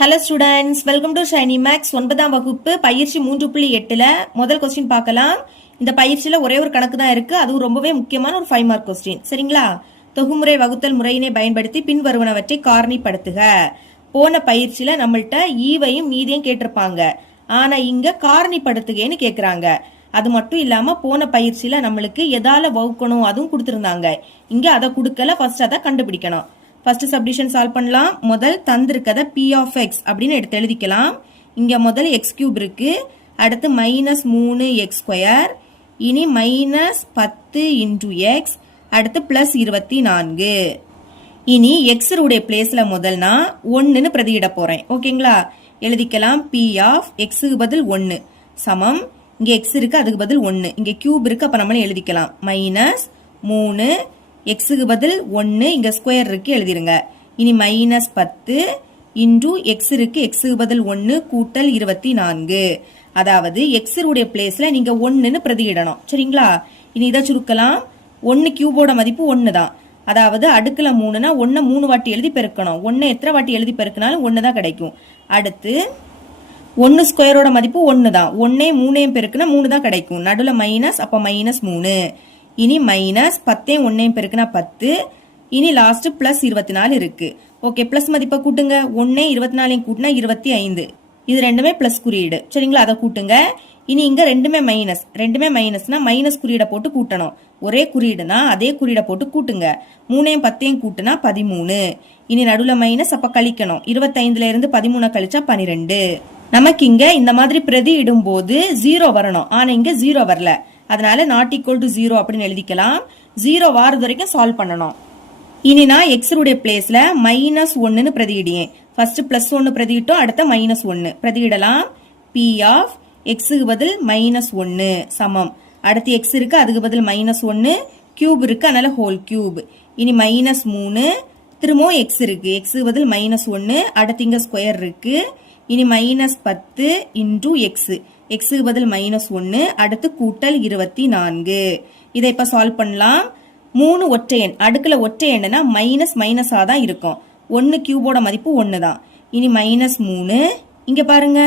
Hello students, welcome to Shiny Max 9ஆம் வகுப்பு பயிற்சி 3.8ல முதல் கொஸ்டின் பார்க்கலாம். இந்த பயிற்சியில ஒரே ஒரு கணக்கு தான் இருக்கு, அதுவும் ரொம்பவே முக்கியமான ஒரு 5 மார்க் கொஸ்டின். சரிங்களா? தொகுமுறை வகுத்தல் முறையினை பயன்படுத்தி பின்வருவனவற்றை காரணிப்படுத்துக. போன பயிற்சியில நம்மள்ட்ட ஈவையும் மீதியும் கேட்டிருப்பாங்க, ஆனா இங்க காரணிப்படுத்துகன்னு கேக்குறாங்க. அது மட்டும் இல்லாம போன பயிற்சியில நம்மளுக்கு எதால வகுக்கணும் அதுவும் கொடுத்திருந்தாங்க. இங்க அதை கொடுக்கல, ஃபர்ஸ்ட் அதை கண்டுபிடிக்கணும். ஃபர்ஸ்ட் சப்டிஷன் சால்வ் பண்ணலாம். முதல் தந்திருக்கத p of x அப்படின்னு எடுத்து எழுதிக்கலாம். இங்க முதல் x கியூப் இருக்கு, அடுத்து -3x², இனி -10 இன்டூ எக்ஸ், அடுத்து +24. இனி x உடைய பிளேஸ்ல முதல் நான் 1ன்னு பிரதியிட போறேன். ஓகேங்களா? எழுதிக்கலாம் p of x க்கு பதில் 1 சமம், இங்க x இருக்கு அதுக்கு பதில் 1, இங்க கியூப் இருக்கு அப்ப நம்ம எழுதிக்கலாம் -3 x க்கு பதில் 1, இங்க ஸ்கொயர் இருக்கு எழுதிருங்க. இனி -10 இன்டூ x இருக்கு, x க்கு பதில் 1 கூட்டல் 24. அதாவது x உடைய பிளேஸ்ல நீங்க 1ன்னு பிரதியிடணும். சரிங்களா? இனி இதை சுருக்கலாம். 1 கியூபோட மதிப்பு 1 தான். அதாவது அடுக்குல 3னா 1 3 வாட்டி எழுதி பெருக்கணும். 1 எத்தனை வாட்டி எழுதி பெருக்கினாலும் 1 தான் கிடைக்கும். அடுத்து 1 ஸ்கொயரோட மதிப்பு 1 தான். 1 3 பெருக்குனா 3 தான் கிடைக்கும். நடுவில் மைனஸ், அப்ப -3. இனி -10 1 பெருக்குனா 10. இனி லாஸ்ட் +24 இருக்கு. ஓகே, பிளஸ் மதிப்பை கூட்டுங்க. 1 24 கூட்டினா 25. இது ரெண்டுமே பிளஸ் குறியீடு. சரிங்களா? அதை கூட்டுங்க. இனி இங்க ரெண்டுமே மைனஸ்னா மைனஸ் குறியீடை போட்டு கூட்டணும். ஒரே குறியீடுனா அதே குறியீடை போட்டு கூட்டுங்க. 3 10 கூட்டுனா 13. இனி நடுவில் மைனஸ், அப்ப கழிக்கணும். 25ல இருந்து 13 கழிச்சா 12. நமக்கு இங்க இந்த மாதிரி பிரதி இடும் போது 0 வரணும், ஆனா இங்க 0 வரல. அதனால நாட் ஈக்குவல் டு 0 அப்படின்னு எழுதிக்கலாம். 0 வாரது வரைக்கும் சால்வ் பண்ணணும். இனி நான் x உடைய பிளேஸ்ல -1ன்னு பிரதியிடியேன். ஃபர்ஸ்ட் +1 பிரதியிட்டோம், அடுத்த -1 பிரதியிடலாம். p of x க்கு பதில் -1 சமம், அடுத்து x இருக்கு அதுக்கு பதில் -1, கியூப் இருக்கு அதனால ஹோல் கியூப். இனி -3 திரும்பவும் x இருக்கு, x க்கு பதில் -1, அடுத்து இங்க ஸ்கொயர் இருக்கு. இனி -10 இன்டூ எக்ஸ், எக்ஸுக்கு பதில் -1, அடுத்து கூட்டல் 24. இதை இப்ப சால்வ் பண்ணலாம். 3 ஒற்றை எண், அடுக்குல ஒற்றை எண்ணுனா மைனஸ் மைனஸா தான் இருக்கும். 1 கியூபோட மதிப்பு 1 தான். இனி -3, இங்க பாருங்க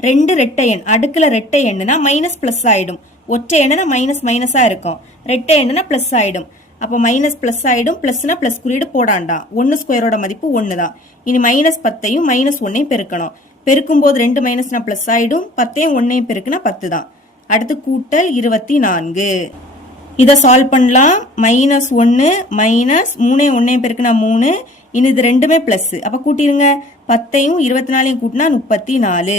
2 ரெட்டை எண், அடுக்குல ரெட்டை எண்ணுனா மைனஸ் பிளஸ் ஆயிடும். ஒற்றை எண்ணுனா மைனஸ் மைனஸா இருக்கும், ரெட்டை எண்ணுனா பிளஸ் ஆயிடும். அப்போ மைனஸ் பிளஸ் ஆயிடும், பிளஸ்னா பிளஸ் குறியீடு போடாண்டாம். 1 ஸ்கொயரோட மதிப்பு 1 தான். இனி -10யும் -1 பெருக்கணும். பெருக்கும் போது 2 மைனஸ்னா பிளஸ் ஆயிடும், 10 1 பெருக்குனா 10 தான். அடுத்து கூட்டல் 24. இதை சால்வ் பண்ணலாம். -1 -3 1 பெருக்குனா 3. இனி இது ரெண்டுமே பிளஸ், அப்ப கூட்டிருங்க. 10யும் 24 கூட்டினா 34.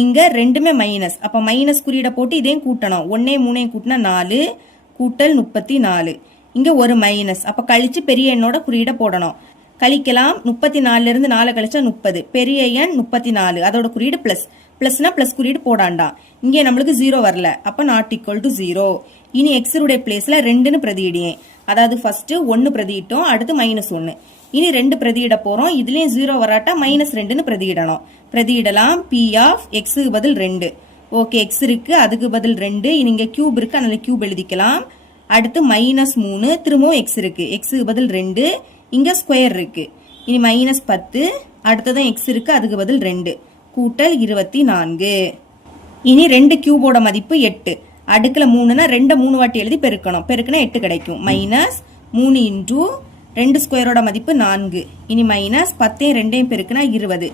இங்க ரெண்டுமே மைனஸ், அப்ப மைனஸ் குறியீடை போட்டு இதையும் கூட்டணும். 1 3 கூட்டினா 4 கூட்டல் 34. இங்க ஒரு மைனஸ், அப்ப கழிச்சு பெரிய எண்ணோட குறியீடை போடணும். கழிக்கலாம். 34ல இருந்து 4 கழிச்சா 30, பெரிய எண் 34, அதோட குறியீடு பிளஸ். பிளஸ்னா பிளஸ் குறியீடு போடாண்டா. இங்கே நம்மளுக்கு 0 வரல, அப்ப நாட் ஈக்குவல் டு 0. இனி x உடைய பிளேஸ்ல 2ன்னு பிரதியிடியேன். அதாவது ஃபர்ஸ்ட் 1 பிரதியிட்டோம், அடுத்து -1. இனி 2 பிரதியிட போறோம். இதுலயும் 0 வராட்டா -2ன்னு பிரதியிடணும். பிரதியிடலாம். p of x க்கு பதில் 2. ஓகே, x இருக்கு அதுக்கு பதில் 2. இனி இங்க கியூப் இருக்கு அதனால கியூப் எழுதிக்கலாம். அடுத்து -3 திரும்பவும் x இருக்கு, x க்கு பதில் 2, இங்க ஸ்கொயர் இருக்கு. இனி -10, அடுத்ததான் x இருக்கு அதுக்கு பதில் 2 கூட்டல் 24. இனி 2 கியூபோட மதிப்பு 8. அடுக்குல 3னா 2 3 வாட்டி எழுதி பெருக்கணும். பெருக்குனா 8 கிடைக்கும். -3 இன்டூ 2 ஸ்கொயரோட மதிப்பு 4. இனி -10 2 பெருக்குனா 20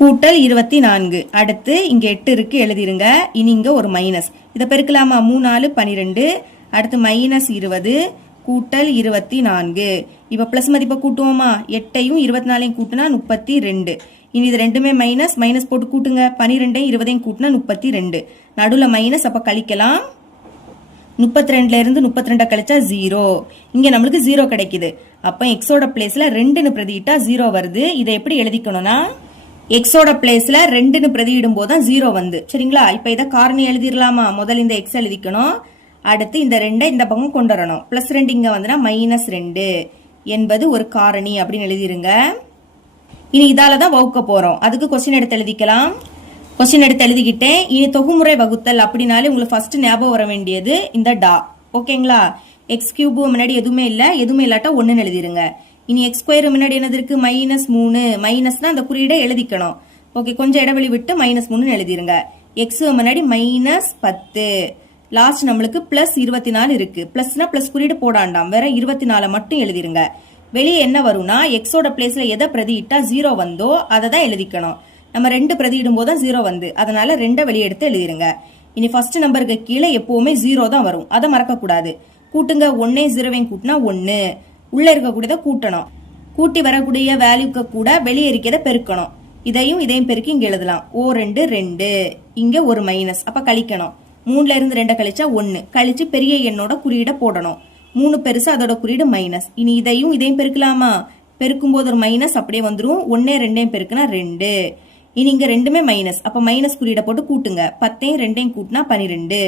கூட்டல் 24. அடுத்து இங்க 8 இருக்கு எழுதிருங்க. இனி இங்க ஒரு மைனஸ், இதை பெருக்கலாமா? 3 4 12, அடுத்து -20 கூட்டல் 24. இப்ப பிளஸ் மதிப்பை கூட்டுவோமா? 8யும் 24 கூட்டினா 32. இனி இது ரெண்டுமே மைனஸ், மைனஸ் போட்டு கூட்டுங்க. 12 20 கூட்டினா 32. நடுவில் மைனஸ், அப்ப கழிக்கலாம். 32ல இருந்து 32 கழிச்சா 0. இங்க நம்மளுக்கு 0 கிடைக்குது. அப்ப எக்ஸோட பிளேஸ்ல 2ன்னு பிரதியிட்டா 0 வருது. இதை எப்படி எழுதிக்கணும்னா, எக்ஸோட பிளேஸ்ல 2ன்னு பிரதியிடும் போதுதான் 0 வந்து. சரிங்களா? இப்ப இதை காரணி எழுதிடலாமா? முதல் இந்த எக்ஸ் எழுதிக்கணும். அடுத்து இந்த 2 இந்த பக்கம் கொண்டு வரணும். +2 இங்க வந்துனா -2 என்பது ஒரு காரணி அப்படின்னு எழுதிருங்க. இனி இதாலதான் வகுக்க போறோம். அதுக்கு கொஸ்டின் எடுத்து எழுதிக்கலாம். கொஸ்டின் எடுத்து எழுதிக்கிட்டேன். இனி தொகுமுறை வகுத்தல் அப்படின்னாலே உங்களுக்கு ஃபர்ஸ்ட் ஞாபகம் வர வேண்டியது இந்த டா. ஓகேங்களா? x கியூப் முன்னாடி எதுவுமே இல்ல, எதுவுமே இல்லாட்டா 1ன்னு எழுதிருங்க. இனி எக்ஸ் ஸ்கொயர் முன்னாடி என்னது இருக்கு -3 மைனஸ்னா அந்த குறியீடை எழுதிக்கணும். ஓகே கொஞ்சம் இடைவெளி விட்டு -3 எழுதிருங்க. எக்ஸ் முன்னாடி -10 லாஸ்ட் நம்மளுக்கு +24 இருக்கு. பிளஸ்னா பிளஸ் குறியீடு போடாண்டாம் வேற 24 மட்டும் எழுதிருங்க. வெளியே என்ன வரும்னா எக்ஸோட பிளேஸ்ல எதை பிரதியிட்டா 0 வந்தோ அதை தான் எழுதிக்கணும். நம்ம 2 பிரதியிடும் போது தான் 0 வந்து அதனால 2 வெளியே எடுத்து எழுதிருங்க. இனி ஃபர்ஸ்ட் நம்பருக்கு கீழே எப்பவுமே 0 தான் வரும், அதை மறக்க கூடாது. கூட்டுங்க 1 0 கூட்டினா 1 உள்ள இருக்கக்கூடியதை கூட்டணும். கூட்டி வரக்கூடிய வேல்யூக்கு கூட வெளியே இருக்கிறத பெருக்கணும். இதையும் பெருக்கி இங்க எழுதலாம். O2 2 இங்க ஒரு மைனஸ் அப்ப கழிக்கணும். 3ல இருந்து 2 கழிச்சா 1 கழிச்சு பெரிய எண்ணோட குறியீட போடணும். 3 பெருசு அதோட குறியீடு மைனஸ். இனி இதையும் பெருக்கலாமா? பெருக்கும் போது ஒரு மைனஸ் அப்படியே வந்துரும். 1 2 பெருக்குனா 2. இனி இங்க ரெண்டுமே மைனஸ் அப்ப மைனஸ் குறியீட போட்டு கூட்டுங்க. 10 2 கூட்டினா 12.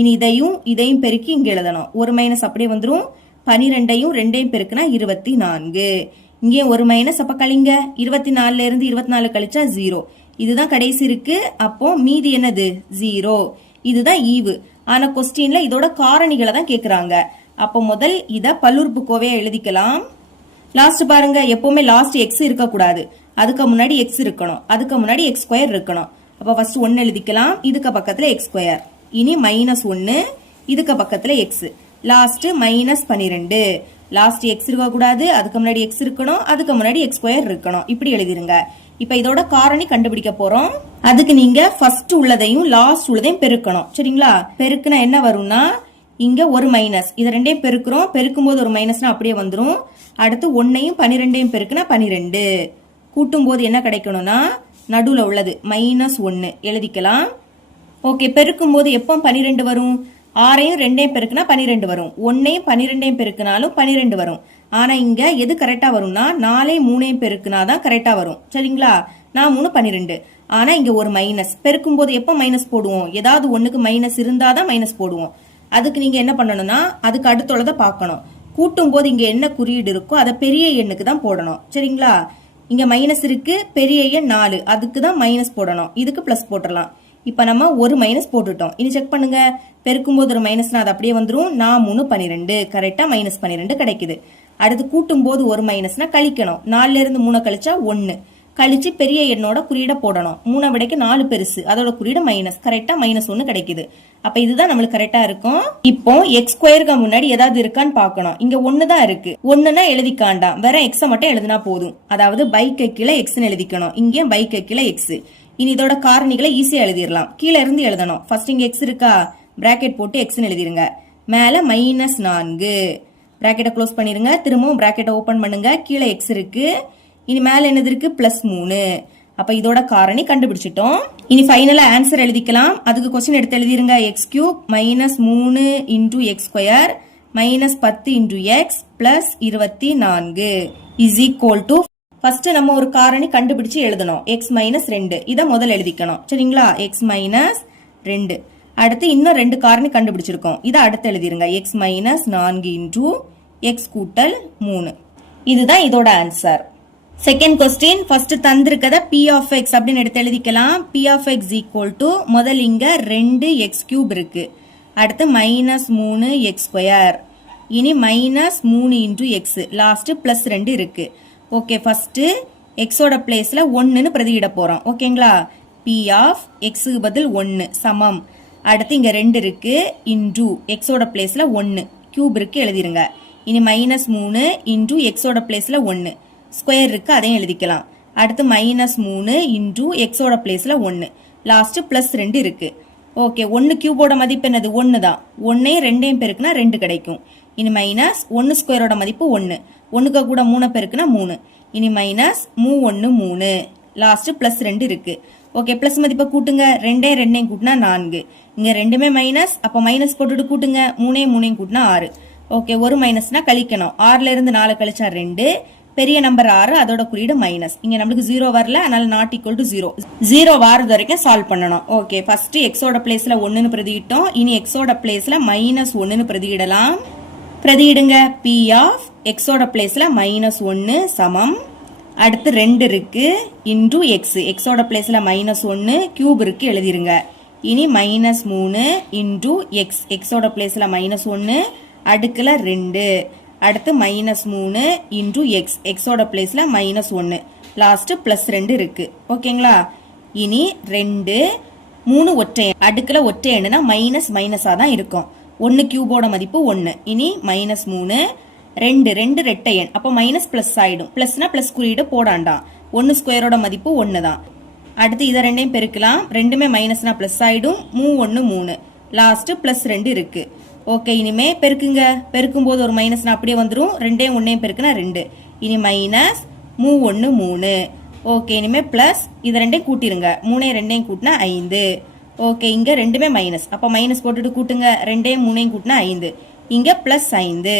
இனி இதையும் பெருக்கி இங்க எழுதணும். ஒரு மைனஸ் அப்படியே வந்துரும். 12 2 பெருக்குனா 24. இங்கே ஒரு மைனஸ் அப்ப கழிங்க. 24ல இருந்து 24 கழிச்சா 0. இதுதான் கடைசி இருக்கு. அப்போ மீதி என்னது 0. இதுதான் ஈவு. ஆனா கொஸ்டின்ல இதோட காரணிகளை தான் கேக்குறாங்க. அப்போ முதல் இத பல்லுறுப்புக்கோவையா எழுதிக்கலாம். லாஸ்ட் பாருங்க எப்பவுமே லாஸ்ட் எக்ஸ் இருக்கக்கூடாது. அதுக்கு முன்னாடி எக்ஸ் இருக்கணும். அதுக்கு முன்னாடி எக்ஸ் ஸ்கொயர் இருக்கணும். அப்ப ஃபர்ஸ்ட் 1 எழுதிக்கலாம். இதுக்கு பக்கத்துல எக்ஸ் ஸ்கொயர். இனி -1 இதுக்கு பக்கத்துல எக்ஸ். லாஸ்ட் -12. லாஸ்ட் எக்ஸ் இருக்க கூடாது. அதுக்கு முன்னாடி எக்ஸ் இருக்கணும். அதுக்கு முன்னாடி எக்ஸ் ஸ்கொயர் இருக்கணும். இப்படி எழுதிருங்க. இப்ப இதோட காரணி கண்டுபிடிக்க போறோம். அதுக்கு நீங்க ஃபர்ஸ்ட் உள்ளதையும் லாஸ்ட் உள்ளதையும் பெருக்கணும். சரிங்களா? பெருக்குனா என்ன வரும்னா இங்க ஒரு மைனஸ். இத ரெண்டையும் பெருக்குறோம். பெருக்கும் போது ஒரு மைனஸ்னா அப்படியே வந்துரும். அடுத்து 1ஐயும் 12ஐயும் பெருக்குனா 12. கூட்டும் போது என்ன கிடைக்கணும்னா நடுவுல உள்ளது -1 எழுதிக்கலாம். ஓகே பெருக்கும் போது எப்போ 12 வரும்? 6ஐயும் 2ஐயும் பெருக்குனா 12 வரும். 1ஐயும் 12ஐயும் பெருக்குனாலும் 12 வரும். ஆனா இங்க எது கரெக்டா வரும்னா 4ஐயும் 3ஐயும் பெருக்குனாதான் கரெக்டா வரும். சரிங்களா? 4 3 12. ஆனா இங்க ஒரு மைனஸ். பெருக்கும் போது எப்போ மைனஸ் போடுவோம்? ஏதாவது ஒண்ணுக்கு மைனஸ் இருந்தாதான் மைனஸ் போடுவோம். அதுக்கு நீங்க என்ன பண்ணணும்னா அதுக்கு அடுத்துள்ளதை பார்க்கணும். கூட்டும் போது இங்க என்ன குறியீடு இருக்கோ அதை பெரிய எண்ணுக்கு தான் போடணும். சரிங்களா? இங்க மைனஸ் இருக்கு. பெரிய எண் 4 அதுக்கு தான் மைனஸ் போடணும். இதுக்கு பிளஸ் போட்டுடலாம். இப்ப நம்ம ஒரு மைனஸ் போட்டுட்டோம். இனி செக் பண்ணுங்க. பெருக்கும் போது ஒரு மைனஸ்னா அது அப்படியே வந்துரும். 4 3 12 கரெக்டா -12 கிடைக்குது. அடுத்து கூட்டும் போது ஒரு மைனஸ்னா கழிக்கணும். 4ல இருந்து 3 கழிச்சா 1 கழிச்சு பெரிய எண்ணோட குறியீட போடணும். 3 விடைக்கு 4 பெருசு அதோட குறியீடு மைனஸ் கரெக்டா -1 கிடைக்குது. அப்ப இதுதான் நம்மளுக்கு கரெக்டா இருக்கும். இப்போ எக்ஸ் ஸ்கொயருக்கு முன்னாடி ஏதாவது இருக்கான்னு பாக்கணும். இங்க 1 தான் இருக்கு. 1னா எழுதிக்காண்டாம். வேற எக்ஸ மட்டும் எழுதினா போதும். அதாவது பைக்கு கீழே எக்ஸ்ன்னு எழுதிக்கணும். இங்கே பைக்கு கீழே எக்ஸ். இனி இதோட காரணிகளை ஈஸியா எழுதிடலாம். கீழே இருந்து எழுதணும். ஃபர்ஸ்ட் இங்க எக்ஸ் இருக்கா? பிராக்கெட் போட்டு எக்ஸ்ன்னு எழுதிருங்க. மேல -4 பிராக்கெட்டை க்ளோஸ் பண்ணிருங்க. திரும்பவும் பிராக்கெட்டை ஓபன் பண்ணுங்க. கீழே எக்ஸ் இருக்கு. இனி மேல என்னது இருக்கு? +3. அப்ப இதோட காரணி கண்டுபிடிச்சிட்டோம். இனி ஃபைனலா ஆன்சர் எழுதிக்கலாம். அதுக்கு क्वेश्चन எடுத்து எழுதிருங்க. x³ -3 × x² -10 × x +24 is equal to first நம்ம ஒரு காரணி கண்டுபிடிச்சு எழுதணும். x - 2 இத முதல்ல எழுதிக்கணும். சரிங்களா? x - 2. அடுத்து இன்னும் 2 காரணி கண்டுபிடிச்சிருக்கோம். இத அடுத்து எழுதிருங்க. x - 4 × x = 3. இதுதான் இதோட ஆன்சர். செகண்ட் क्वेश्चन ஃபர்ஸ்ட் தந்திருக்கத p of x அப்படினு எடுத்து எழுதிக்கலாம். p of x = முதல்ல இங்க 2x³ இருக்கு. அடுத்து -3x². இனி -3 × x லாஸ்ட் +2 இருக்கு. ஓகே ஃபர்ஸ்ட் x ஓட பிளேஸ்ல 1ன்னு பிரதியிட போறோம். ஓகேங்களா? p of x க்கு பதில் 1 சமம். அடுத்து இங்க 2 இருக்கு. இன்டு x ஓட பிளேஸ்ல 1 கியூப் இருக்கு எழுதிருங்க. இனி -3 × x ஓட பிளேஸ்ல 1 ஸ்கொயர் இருக்கு அதையும் எழுதிக்கலாம். அடுத்து -3 × x ஓட பிளேஸ்ல 1 லாஸ்ட் +2 இருக்கு. ஓகே 1 கியூபோட மதிப்பு என்னது? 1 தான். 1ஐயும் 2ஐயும் பெருக்குனா 2 கிடைக்கும். இனி -1 ஸ்கொயரோட மதிப்பு 1. 1க்கு கூட 3 பெருக்குனா 3. இனி -3 3 லாஸ்ட் +2 இருக்கு. ஓகே பிளஸ் மதிப்பை கூட்டுங்க. 2ஐயும் கூட்டினா 4. இங்க ரெண்டுமே மைனஸ் அப்ப மைனஸ் போட்டுட்டு கூட்டுங்க. 3ஐயும் கூட்டினா 6. ஓகே ஒரு மைனஸ்னா கழிக்கணும். 6ல இருந்து 4 கழிச்சா 2. பெரிய நம்பர் 6 அதோட குறியீடு மைனஸ். இங்க நம்மளுக்கு 0 வரல அதனால not equal to 0. 0 வாரது வரைக்கும் சால்வ் பண்ணணும். ஓகே ஃபர்ஸ்ட் x ஓட பிளேஸ்ல 1ன்னு பிரதியிட்டோம். இனி x ஓட பிளேஸ்ல -1ன்னு பிரதியிடலாம். பிரதியிடுங்க. p of x ஓட பிளேஸ்ல -1 சமம். அடுத்து 2 இருக்கு. இன்டு x x ஓட பிளேஸ்ல -1 கியூப் இருக்கு எழுதிருங்க. இனி -3 இன்டு x x ஓட பிளேஸ்ல -1 அடுக்குல 2 அடுத்து -3 இன்டூ எக்ஸ், எக்ஸோட பிளேஸ்ல -1, லாஸ்ட் +2 இருக்கு. ஓகேங்களா? இனி 2 3 ஒற்றை அடுக்குல ஒற்றை எண்ணுனா மைனஸ் மைனஸா தான் இருக்கும். 1 கியூபோட மதிப்பு 1. இனி -3 2 2 ரெட்டை எண், அப்போ மைனஸ் பிளஸ் ஆயிடும். பிளஸ்னா பிளஸ் குறியீடு போடாண்டாம். 1 ஸ்கொயரோட மதிப்பு 1 தான். அடுத்து இதை ரெண்டையும் பெருக்கலாம். ரெண்டுமே மைனஸ்னா பிளஸ் ஆயிடும். 1 3, லாஸ்ட் +2 இருக்கு. ஓகே, இனிமே பெருக்குங்க. பெருக்கும் போது ஒரு மைனஸ் அப்படியே வந்துடும். 2 1 பெருக்குனா 2. இனி மைனஸ் 1 3. ஓகே, இனிமே பிளஸ் இது ரெண்டையும் கூட்டிருங்க. 3 2 கூட்டினா 5. ஓகே, இங்க ரெண்டுமே மைனஸ், அப்ப மைனஸ் போட்டுட்டு கூட்டுங்க. 2 3 கூட்டினா 5. இங்க +5.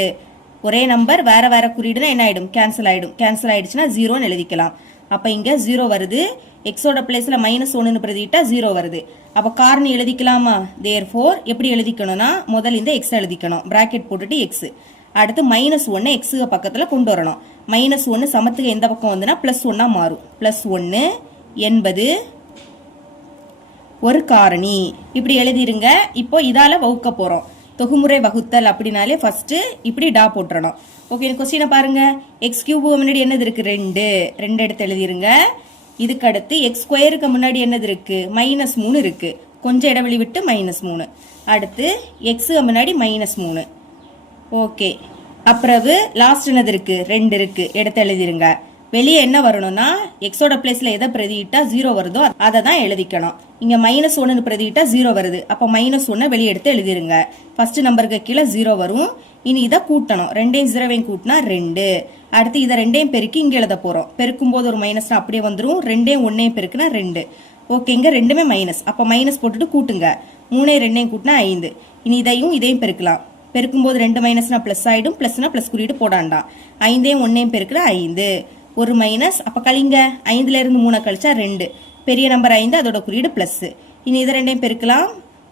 ஒரே நம்பர் வேற வேற குறியீடுனா என்ன ஆயிடும்? கேன்சல் ஆயிடும். கேன்சல் ஆயிடுச்சுன்னா 0ன்னு எழுதிக்கலாம். அப்ப இங்க 0 வருது. எக்ஸோட பிளேஸ்ல -1 பிரதிட்டா 0 வருது. அப்ப காரணி எழுதிக்கலாமா? தேர்ஃபோர் எப்படி எழுதிக்கணும்னா முதல்ல இந்த எக்ஸ் எழுதிக்கணும். பிராக்கெட் போட்டுட்டு எக்ஸ். அடுத்து -1 எக்ஸுக்கு பக்கத்துல கொண்டு வரணும். -1 சமத்துக்கு எந்த பக்கம் வந்துன்னா +1 மாறும். +1 என்பது ஒரு காரணி. இப்படி எழுதிருங்க. இப்போ இதால வகுக்க போறோம். தொகுமுறை வகுத்தல் அப்படினாலே ஃபர்ஸ்ட் இப்படி டா போட்டுறணும். ஓகே, கொஸ்டினை பாருங்க. எக்ஸ் கியூப் முன்னாடி என்னது இருக்கு? 2 2 எடுத்து எழுதிருங்க. இதுக்கு அடுத்து எக்ஸ் ஸ்கொயருக்கு முன்னாடி என்னது இருக்கு? -3 இருக்கு. கொஞ்சம் இடைவெளி விட்டு -3. அடுத்து எக்ஸ் முன்னாடி -3. ஓகே, அப்புறம் லாஸ்ட் என்னது இருக்கு? 2 இருக்கு. எடுத்து எழுதிருங்க. வெளியே என்ன வரணும்னா எக்ஸோட பிளேஸ்ல எதை பிரதிட்டா 0 வருதோ அதை தான் எழுதிக்கணும். இங்க -1 பிரதிட்டா 0 வருது. அப்ப -1 வெளியே எடுத்து எழுதிருங்க. ஃபர்ஸ்ட் நம்பருக்கு கீழே 0 வரும். இனி இதை கூட்டணும். 2 0 கூட்டினா 2. அடுத்து இதை 2 பெருக்கி இங்க எழுத போறோம். பெருக்கும் போது ஒரு மைனஸ் அப்படியே வந்துடும். 2 1 பெருக்குனா 2. ஓகே, இங்க ரெண்டுமே மைனஸ், அப்ப மைனஸ் போட்டுட்டு கூட்டுங்க. 3 2 கூட்டினா 5. இனி இதையும் பெருக்கலாம். பெருக்கும் போது 2 மைனஸ்னா பிளஸ் ஆயிடும். பிளஸ்னா பிளஸ் குறியீடு போடாண்டாம். 5 1 பெருக்குனா 5. ஒரு மைனஸ், அப்ப கழிங்க. 5ல இருந்து 3 கழிச்சா 2. பெரிய நம்பர் 5, அதோட குறியீடு பிளஸ். இனி இதை 2 பெருக்கலாம்.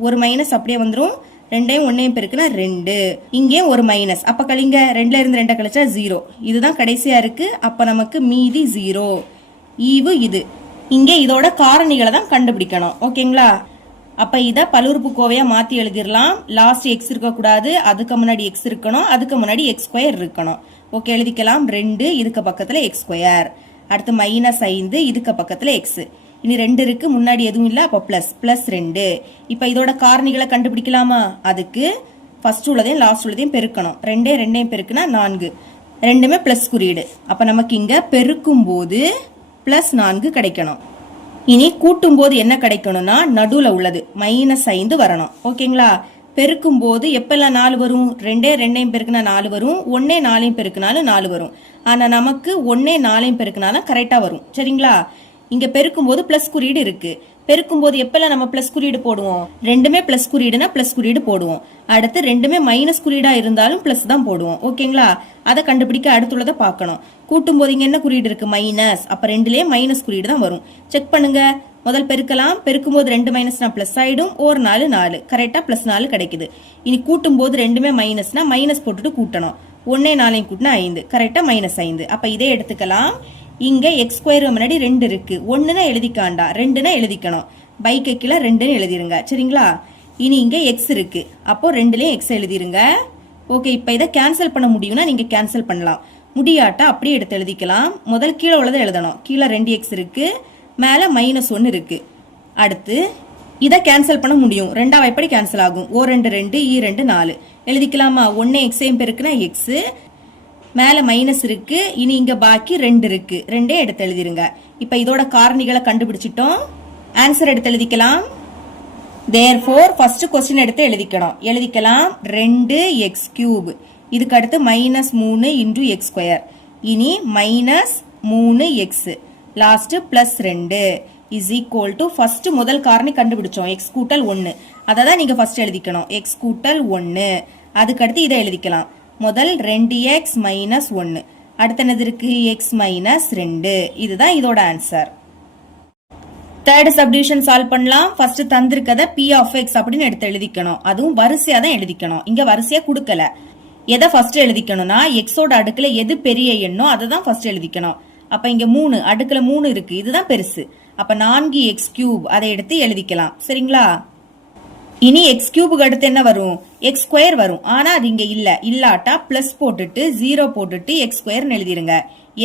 ஒரு மைனஸ் அப்படியே வந்துடும். 2 1 பெருக்குனா 2. இங்கே ஒரு மைனஸ், அப்ப கழிங்க. 2ல இருந்து 2 கழிச்சா 0. இதுதான் கடைசியா இருக்கு. அப்ப நமக்கு மீதி 0. ஈவு இது. இங்கே இதோட காரணிகளை தான் கண்டுபிடிக்கணும். ஓகேங்களா? அப்ப இத பல்லுறுப்புக்கோவையா மாத்தி எழுதிடலாம். லாஸ்ட் எக்ஸ் இருக்கக்கூடாது, அதுக்கு முன்னாடி எக்ஸ் இருக்கணும், அதுக்கு முன்னாடி எக்ஸ் ஸ்கொயர் இருக்கணும். ஓகே, எழுதிக்கலாம். 2 இதுக்கு பக்கத்துல எக்ஸ் ஸ்கொயர். அடுத்து -5 இதுக்கு பக்கத்துல எக்ஸ். இனி 2 இருக்கு, முன்னாடி எதுவும் இல்ல, அப்ப பிளஸ் 2. இப்ப இதோட காரணிகளை கண்டுபிடிக்கலாமா? அதுக்கு ஃபர்ஸ்ட் உள்ளதையும் லாஸ்ட் உள்ளதையும் பெருக்கணும். 2 2 பெருக்குனா 4. ரெண்டுமே பிளஸ் குறியீடு. அப்ப நமக்கு இங்க பெருக்கும் போது +4 கிடைக்கணும். இனி கூட்டும் போது என்ன கிடைக்கணும்னா நடுவுல உள்ளது -5 வரணும். ஓகேங்களா? பெருக்கும் போது எப்பெல்லாம் 4 வரும்? 2 2 பெருக்குனா 4 வரும். 1 4 பெருக்குனாலும் 4 வரும். ஆனா நமக்கு 1 4 பெருக்குனாலும் கரெக்டா வரும். சரிங்களா? இங்க பெருக்கும் போது பிளஸ் குறியீடு இருக்கு. பெருக்கும் போது எப்பெல்லாம் நம்ம பிளஸ் குறியீடு போடுவோம்? ரெண்டுமே பிளஸ் குறியீடுனா பிளஸ் குறியீடு போடுவோம். அடுத்து ரெண்டுமே மைனஸ் குறியீடா இருந்தாலும் பிளஸ் தான் போடுவோம். ஓகேங்களா? அதை கண்டுபிடிக்க அடுத்துள்ளதை பார்க்கணும். கூட்டும் போது இங்க என்ன குறியீடு இருக்கு? மைனஸ். அப்ப ரெண்டுலயே மைனஸ் குறியீடு தான் வரும். செக் பண்ணுங்க. முதல் பெருக்கலாம். பெருக்கும் போது 2 மைனஸ்னா பிளஸ் ஆயிடும். ஒரு 4 4, கரெக்டா +4 கிடைக்குது. இனி கூட்டும் போது ரெண்டுமே மைனஸ்னா மைனஸ் போட்டுட்டு கூட்டணும். 1 4 கூட்டினா 5, கரெக்டா -5. அப்ப இதே எடுத்துக்கலாம். இங்க எக்ஸ் ஸ்கொயர் முன்னாடி 2 இருக்கு. 1னா எழுதிக்காண்டா, 2னா எழுதிக்கணும். பைக்கு கீழே 2ன்னு எழுதிருங்க. சரிங்களா? இனி இங்க எக்ஸ் இருக்கு. அப்போ 2லயும் எக்ஸ் எழுதிருங்க. ஓகே, இப்ப இதை கேன்சல் பண்ண முடியும்னா நீங்க கேன்சல் பண்ணலாம். முடியாட்டா அப்படியே எடுத்து எழுதிக்கலாம். முதல் கீழே உள்ளதை எழுதணும். கீழே 2x இருக்கு, மேல -1 இருக்கு. அடுத்து இதை கேன்சல் பண்ண முடியும். ரெண்டாவது எப்படி கேன்சல் ஆகும்? O2 2, E2 4 எழுதிக்கலாமா? 1 எக்ஸையும் பெருக்குனா எக்ஸ், மேல மைனஸ் இருக்கு. இனி இங்க பாக்கி 2 இருக்கு. 2 எடுத்து எழுதிருங்க. இப்ப இதோட காரணிகளை கண்டுபிடிச்சிட்டோம். ஆன்சர் எடுத்து எழுதிக்கலாம். therefore ஃபர்ஸ்ட் क्वेश्चन எடுத்து எழுதிக்கலாம். 2x3. இதுக்கு அடுத்து -3 இன்டு எக்ஸ் ஸ்கொயர். இனி -3x, last +2 is equal to first முதல் காரணி கண்டுபிடிச்சோம். எக்ஸ் கூட்டல் 1. அதை தான் நீங்க ஃபர்ஸ்ட் எழுதிக்கணும். எக்ஸ் கூட்டல் 1. அதுக்கு அடுத்து இதை எழுதிக்கலாம். முதல் 2x - 1. அடுத்து என்னது இருக்கு? x - 2. இதுதான் இதோட ஆன்சர். தேர்ட் சப்டிவிஷன் சால்வ் பண்ணலாம். ஃபர்ஸ்ட் தந்திருக்கத p of x அப்படின்னு எடுத்து எழுதிக்கணும். அதுவும் வரிசையா தான் எழுதிக்கணும். இங்க வரிசையா கொடுக்கல. எதை ஃபர்ஸ்ட் எழுதிக்கணும்னா எக்ஸோட அடுக்குல எது பெரிய எண்ணோ அதை தான் ஃபர்ஸ்ட் எழுதிக்கணும். அப்ப இங்க 3 அடுக்குல 3 இருக்கு. இதுதான் பெருசு. அப்ப 4x3 அதை எடுத்து எழுதிக்கலாம். சரிங்களா? இனி x3க்கு அடுத்து என்ன வரும்? எக்ஸ் ஸ்கொயர் வரும். ஆனா அது இங்க இல்லாட்டா பிளஸ் போட்டுட்டு 0 போட்டுட்டு எக்ஸ் ஸ்கொயர்னு எழுதிருங்க.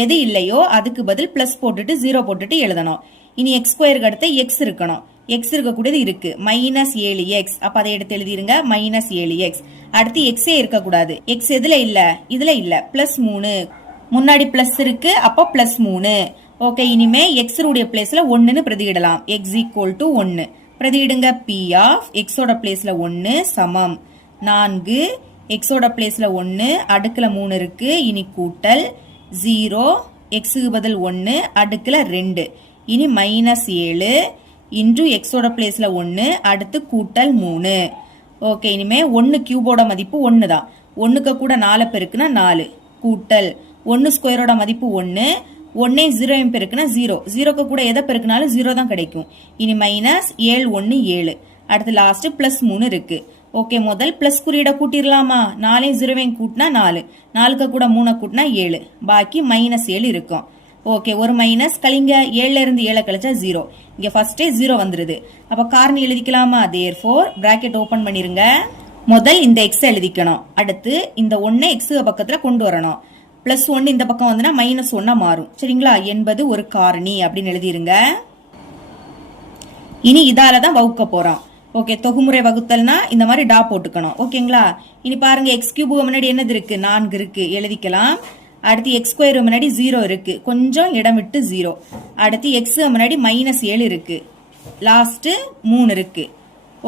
எது இல்லையோ அதுக்கு பதில் பிளஸ் போட்டுட்டு 0 போட்டுட்டு எழுதணும். இனி எக்ஸ் ஸ்கொயருக்கு அடுத்து எக்ஸ் இருக்கணும். எக்ஸ் இருக்கக்கூடியது இருக்கு, -7x. அப்ப அதை எடுத்து எழுதிருங்க, -7x. அடுத்து எக்ஸே இருக்கக்கூடாது. எக்ஸ் எதுல இல்ல, இதுல இல்ல, +3. முன்னாடி பிளஸ் இருக்கு, அப்போ +3. ஓகே, இனிமே எக்ஸ் உடைய பிளேஸ்ல 1ன்னு பிரதியிடலாம். x = 1 பிரதியிடுங்க. p ஆஃப் எக்ஸோட பிளேஸ்ல 1 சமம் 4. எக்ஸோட பிளேஸ்ல 1 அடுக்குல 3 இருக்கு. இனி கூட்டல் 0 எக்ஸுக்கு பதில் 1 அடுக்குல 2. இனி -7 இன்டு எக்ஸோட பிளேஸ்ல 1 அடுத்து கூட்டல் 3. ஓகே, இனிமே 1 கியூபோட மதிப்பு 1 தான். 1க்கு கூட 4 பெருக்குனா 4 கூட்டல் 1 ஸ்கொயரோட மதிப்பு 1. 1 0 பெருக்குனா 0. 0க்கு கூட எதை பெருக்குனாலும் 0 தான் கிடைக்கும். இனி -7 1 7. அடுத்து லாஸ்ட் +3 இருக்கு. ஓகே, முதல் பிளஸ் குறியீட கூட்டிடலாமா? 4 0 கூட்டினா 4. 4க்கு கூட 3 கூட்டினா 7. பாக்கி -7 இருக்கும். ஓகே, ஒரு மைனஸ் கழிங்க. 7ல இருந்து 7 கழிச்சா 0. இங்க ஃபர்ஸ்டே 0 வந்துருது. அப்ப காரணி எழுதிக்கலாமா? therefore பிராக்கெட் ஓபன் பண்ணிருங்க. முதல் இந்த x எழுதிக்கணும். அடுத்து இந்த 1 x பக்கத்துல கொண்டு வரணும். +1 இந்த பக்கம் வந்துனா -1 மாறும். சரிங்களா? என்பது ஒரு காரணி அப்படின்னு எழுதிருங்க. இனி இதால தான் வகுக்க போறோம். ஓகே, தொகுமுறை வகுத்தல்னா இந்த மாதிரி டா போட்டுக்கணும். ஓகேங்களா? இனி பாருங்க, x³ முன்னாடி என்னது இருக்கு? 4 இருக்கு, எழுதிக்கலாம். அடுத்து x ஸ்கொயர் முன்னாடி 0 இருக்கு, கொஞ்சம் இடம் விட்டு 0. அடுத்து x முன்னாடி -7 இருக்கு, லாஸ்ட் 3 இருக்கு.